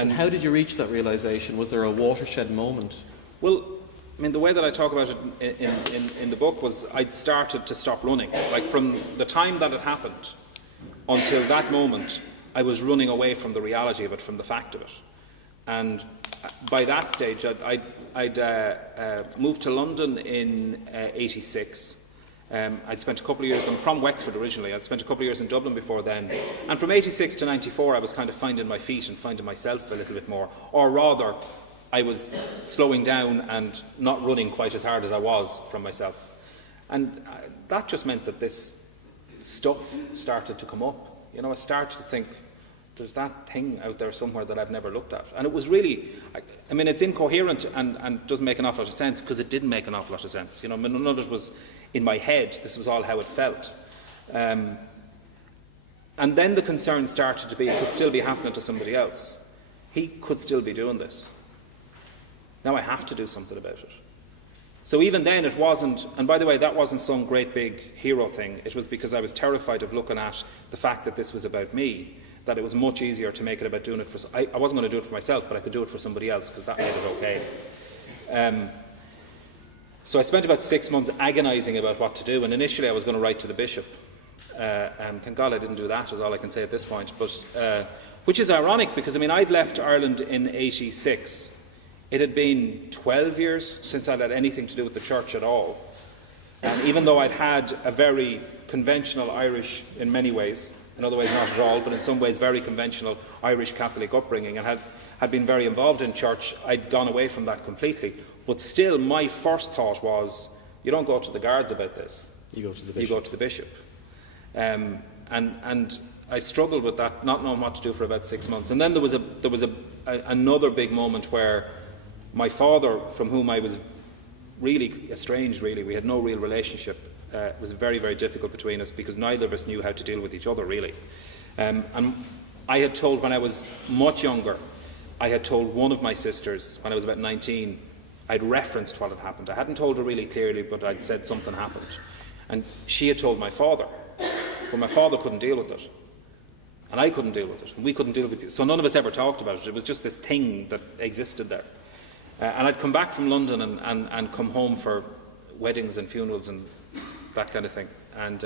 And how did you reach that realisation? Was there a watershed moment? Well, I mean, the way that I talk about it in the book was I'd started to stop running. Like, from the time that it happened until that moment, I was running away from the reality of it, from the fact of it. And by that stage, I'd moved to London in '86. I'd spent a couple of years, I'm from Wexford originally, I'd spent a couple of years in Dublin before then. And from '86 to '94, I was kind of finding my feet and finding myself a little bit more. Or rather, I was slowing down and not running quite as hard as I was from myself. And that just meant that this stuff started to come up. You know, I started to think, there's that thing out there somewhere that I've never looked at. And it was really, I mean, it's incoherent and doesn't make an awful lot of sense, because it didn't make an awful lot of sense. You know, none of it was in my head. This was all how it felt. And then the concern started to be, it could still be happening to somebody else. He could still be doing this. Now I have to do something about it. So even then it wasn't, and by the way, that wasn't some great big hero thing. It was because I was terrified of looking at the fact that this was about me, that it was much easier to make it about doing it for, I wasn't going to do it for myself, but I could do it for somebody else, because that made it okay. So I spent about 6 months agonising about what to do, and initially I was going to write to the bishop. Thank God I didn't do that, is all I can say at this point. But which is ironic, because I mean, I'd left Ireland in '86. It had been 12 years since I'd had anything to do with the church at all. And even though I'd had a very conventional Irish, in many ways, in other ways not at all, but in some ways very conventional Irish Catholic upbringing, and had been very involved in church, I'd gone away from that completely. But still, my first thought was, you don't go to the guards about this. You go to the bishop. You go to the bishop. And I struggled with that, not knowing what to do for about 6 months. And then there was another big moment where my father, from whom I was really estranged, really, we had no real relationship. It was very, very difficult between us, because neither of us knew how to deal with each other, really. And I had told, when I was much younger, I had told one of my sisters, when I was about 19, I'd referenced what had happened. I hadn't told her really clearly, but I'd said something happened. And she had told my father, but my father couldn't deal with it. And I couldn't deal with it, and we couldn't deal with it. So none of us ever talked about it. It was just this thing that existed there. And I'd come back from London and come home for weddings and funerals and that kind of thing. And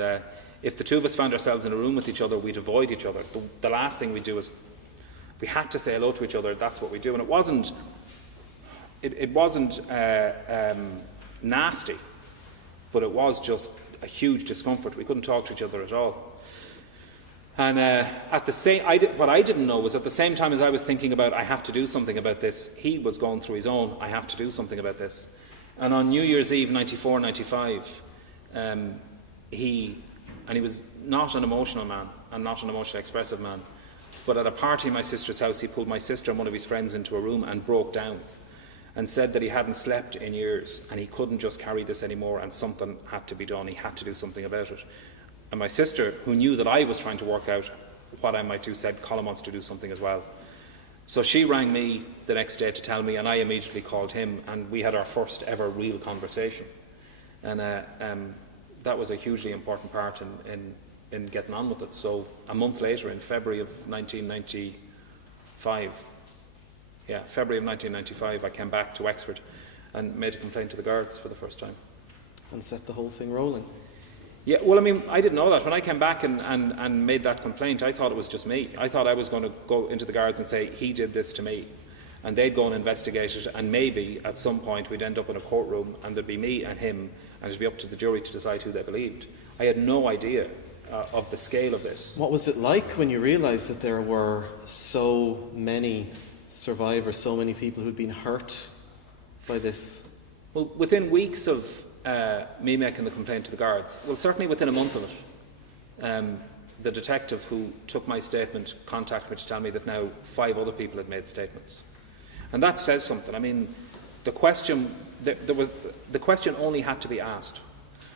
if the two of us found ourselves in a room with each other, we'd avoid each other. The last thing we'd do is, if we had to say hello to each other, that's what we do. And it wasn't nasty, but it was just a huge discomfort. We couldn't talk to each other at all. And what I didn't know was, at the same time as I was thinking about, I have to do something about this, he was going through his own, I have to do something about this. And on New Year's Eve, 94, 95, he was not an emotional man, and not an emotionally expressive man, but at a party in my sister's house, he pulled my sister and one of his friends into a room and broke down, and said that he hadn't slept in years, and he couldn't just carry this anymore, and something had to be done. He had to do something about it. And my sister, who knew that I was trying to work out what I might do, said, Colm wants to do something as well. So she rang me the next day to tell me, and I immediately called him, and we had our first ever real conversation. And that was a hugely important part in getting on with it. So a month later, in February of 1995, I came back to Wexford and made a complaint to the guards for the first time. And set the whole thing rolling. Yeah, well, I mean, I didn't know that. When I came back and made that complaint, I thought it was just me. I thought I was going to go into the guards and say, he did this to me. And they'd go and investigate it, and maybe at some point we'd end up in a courtroom and there'd be me and him, and it'd be up to the jury to decide who they believed. I had no idea of the scale of this. What was it like when you realised that there were so many survivors, so many people who'd been hurt by this? Well, within weeks of me making the complaint to the guards, well, certainly within a month of it, the detective who took my statement contacted me to tell me that now 5 other people had made statements. And that says something. I mean, the question only had to be asked.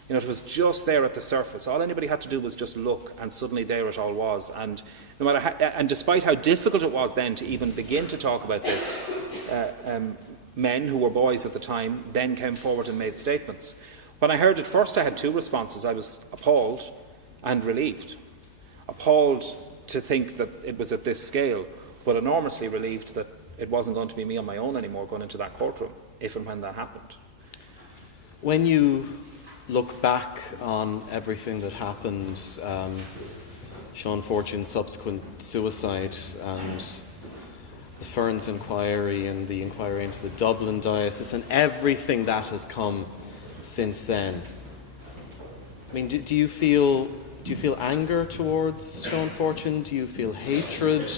You know, it was just there at the surface. All anybody had to do was just look, and suddenly there it all was. And no matter how, and despite how difficult it was then to even begin to talk about this, men who were boys at the time then came forward and made statements. When I heard it first, I had 2 responses. I was appalled and relieved. Appalled to think that it was at this scale, but enormously relieved that it wasn't going to be me on my own anymore going into that courtroom, if and when that happened. When you look back on everything that happened, Sean Fortune's subsequent suicide and the Ferns inquiry and the inquiry into the Dublin diocese and everything that has come since then, I mean, do you feel anger towards Sean Fortune? Do you feel hatred?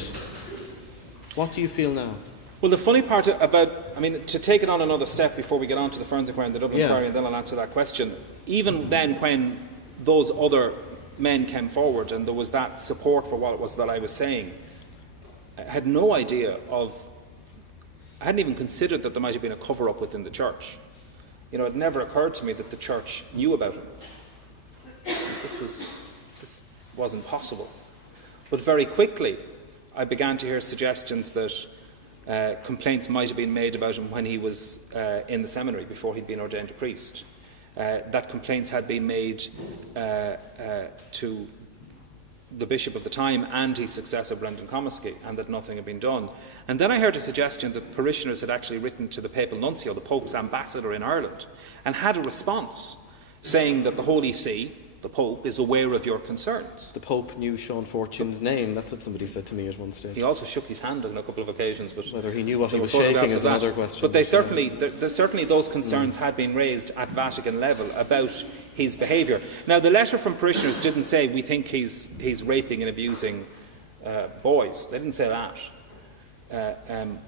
What do you feel now? Well, the funny part about, to take it on another step before we get on to the Ferns inquiry and the Dublin inquiry, and then I'll answer that question. Even then, when those other men came forward and there was that support for what it was that I was saying, I had no idea I hadn't even considered that there might have been a cover-up within the church. It never occurred to me that the church knew about it. This wasn't possible. But very quickly, I began to hear suggestions that complaints might have been made about him when he was in the seminary before he'd been ordained a priest. That complaints had been made to the bishop of the time and his successor Brendan Comiskey, and that nothing had been done. And then I heard a suggestion that parishioners had actually written to the papal nuncio, the Pope's ambassador in Ireland, and had a response saying that the Holy See, the Pope, is aware of your concerns. The Pope knew Sean Fortune's name. That's what somebody said to me at one stage. He also shook his hand on a couple of occasions. But whether he knew what he was shaking is another question. But certainly those concerns had been raised at Vatican level about his behaviour. Now, the letter from parishioners didn't say, we think he's raping and abusing boys. They didn't say that.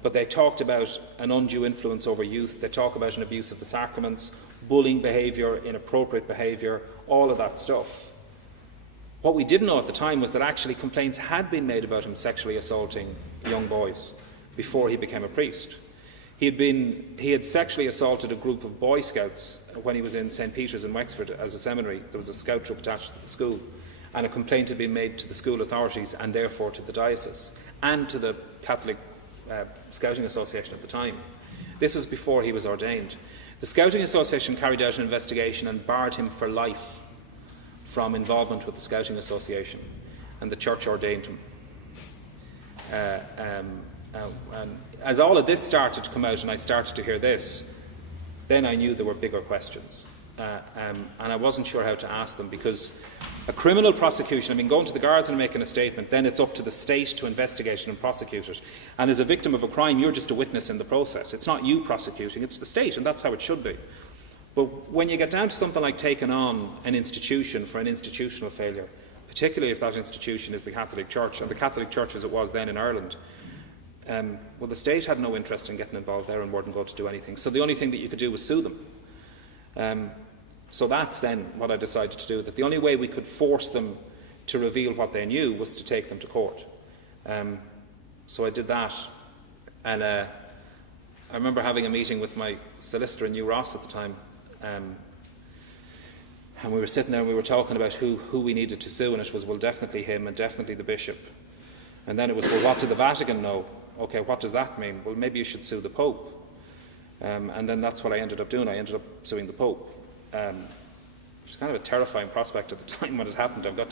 But they talked about an undue influence over youth. They talk about an abuse of the sacraments, bullying behaviour, inappropriate behaviour, all of that stuff. What we didn't know at the time was that actually complaints had been made about him sexually assaulting young boys before he became a priest. He had sexually assaulted a group of Boy Scouts when he was in St. Peter's in Wexford as a seminary. There was a scout troop attached to the school, and a complaint had been made to the school authorities and therefore to the diocese and to the Catholic Scouting Association at the time. This was before he was ordained. The Scouting Association carried out an investigation and barred him for life from involvement with the Scouting Association, and the church ordained him. And as all of this started to come out and I started to hear this, then I knew there were bigger questions. And I wasn't sure how to ask them, because a criminal prosecution, going to the guards and making a statement, then it's up to the state to investigate and prosecute it. And as a victim of a crime, you're just a witness in the process. It's not you prosecuting, it's the state, and that's how it should be. But when you get down to something like taking on an institution for an institutional failure, particularly if that institution is the Catholic Church, and the Catholic Church as it was then in Ireland, well, the state had no interest in getting involved there and weren't going to do anything. So the only thing that you could do was sue them. So that's then what I decided to do, that the only way we could force them to reveal what they knew was to take them to court. So I did that, and I remember having a meeting with my solicitor in New Ross at the time, and we were sitting there and we were talking about who we needed to sue, and it was, well, definitely him and definitely the bishop. And then it was, well, what did the Vatican know? Okay, what does that mean? Well, maybe you should sue the Pope. And then that's what I ended up doing. I ended up suing the Pope. Which was kind of a terrifying prospect at the time when it happened, I've got